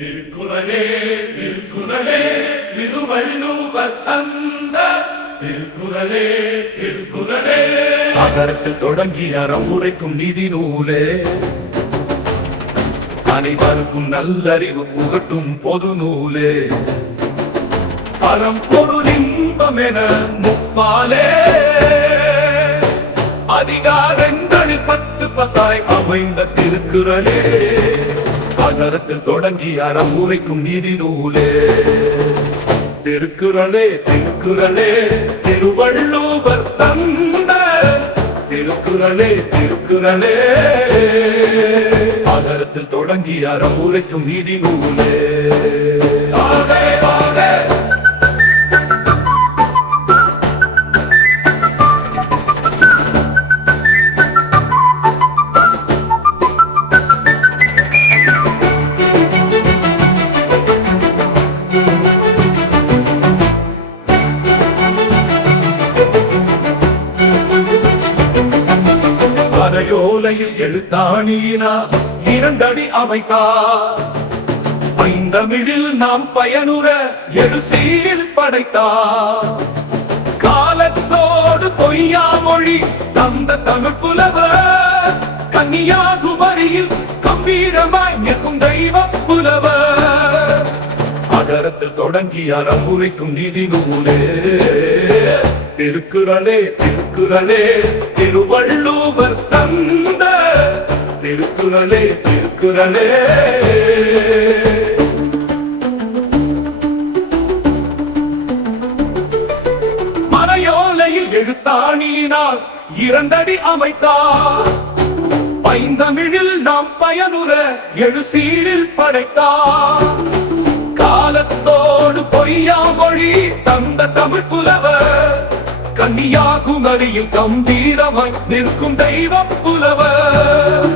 திருக்குறளே திருக்குறளே திருவள்ளுவர் தந்த திருக்குறளே திருக்குறளே. அகரத்தில் தொடங்கி அறம் உரைக்கும் நீதி நூலே அனைவருக்கும் நல்லறிவு புகட்டும் பொது நூலே. அறம் பொருள் இன்பம் என முப்பாலே. அதிகாரங்களில் பத்து பத்தாய் அமைந்த திருக்குறளே. அகரத்தில் தொடங்கி அறம் உரைக்கும் நீதி நூலே. திருக்குறளே திருக்குறளே திருவள்ளுவர் தந்த திருக்குறளே திருக்குறளே. அகரத்தில் தொடங்கி அறம் உரைக்கும் நீதி நூலே. அரையோலையில் எழுத்தாணினா இரண்டடி அமைத்தார். ஐந்தமிழில் நாம் பயனுற எழு சீரில் படைத்தார். காலத்தோடு பொய்யா மொழி தந்த தமிழ் புலவர். கன்னியாகுமரியில் கம்பீரமாய் நிற்கும் தெய்வ புலவர். அகரத்தில் தொடங்கி அறமுறைக்கும் நீதி நூலே. திருக்குறளே திருக்குறளே திருவள்ளுவர் தந்த திருக்குறளே திருக்குறளே. மறையோலையில் எழுத்தாணியினால் இரண்டடி அமைத்தார். பைந்தமிழில் நாம் பயனுற எழு சீரில் படைத்தார். காலத்தோடு பொய்யா மொழி தந்த தமிழ் புலவர். கன்னியாகுமரியில் கம்பீரமாய் நிற்கும் தெய்வம் புலவர்.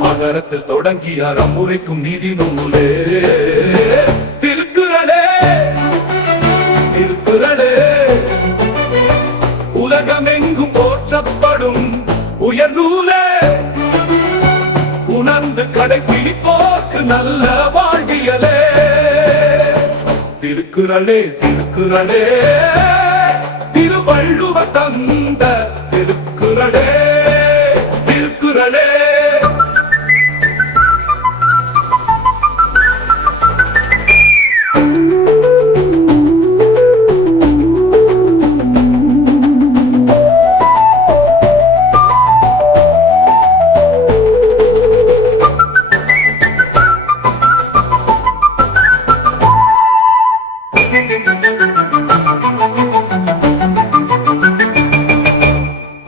அகரத்தில் தொடங்கிய அறம் நீதி நூலே. திருக்குறளே திருக்குறளே. உலகமெங்கும் போற்றப்படும் உயர்நூலே உணர்ந்து கடைபிடிப்போர்க்கு நல்ல வாழ்வியலே. திருக்குறளே திருக்குறளே. திருவள்ளுவ தந்தை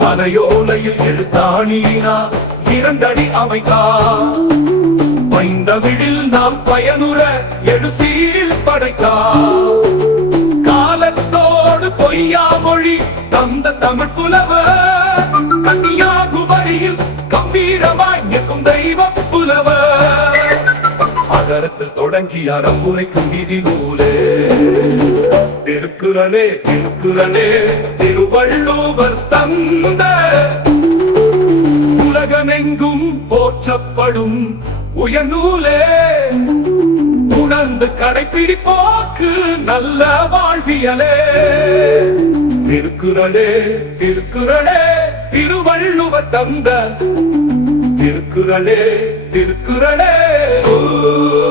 அலையோலையில் எழுத்தாணியினா இரண்டடி அமைக்கா. பைந்தமிழில் நாம் பயனுற எழு சீரில் படைக்கா. காலத்தோடு பொய்யா மொழி தந்த தமிழ் புலவர் கன்னியாகுமரியில் கம்பீரமாய் நிற்கும் தெய்வ புலவர் அகரத்தில் தொடங்கி அறம் விதி நூலே. திருக்குறளே திருக்குறளே திருவள்ளுவர் தந்த உலகமெங்கும் போற்றப்படும் உயர்நூலே. உணர்ந்து கடைப்பிடிப்போக்கு நல்ல வாழ்வியலே. திருக்குறளே திருக்குறளே திருவள்ளுவர் தந்த. திருக்குறளே திருக்குறளே. ஓ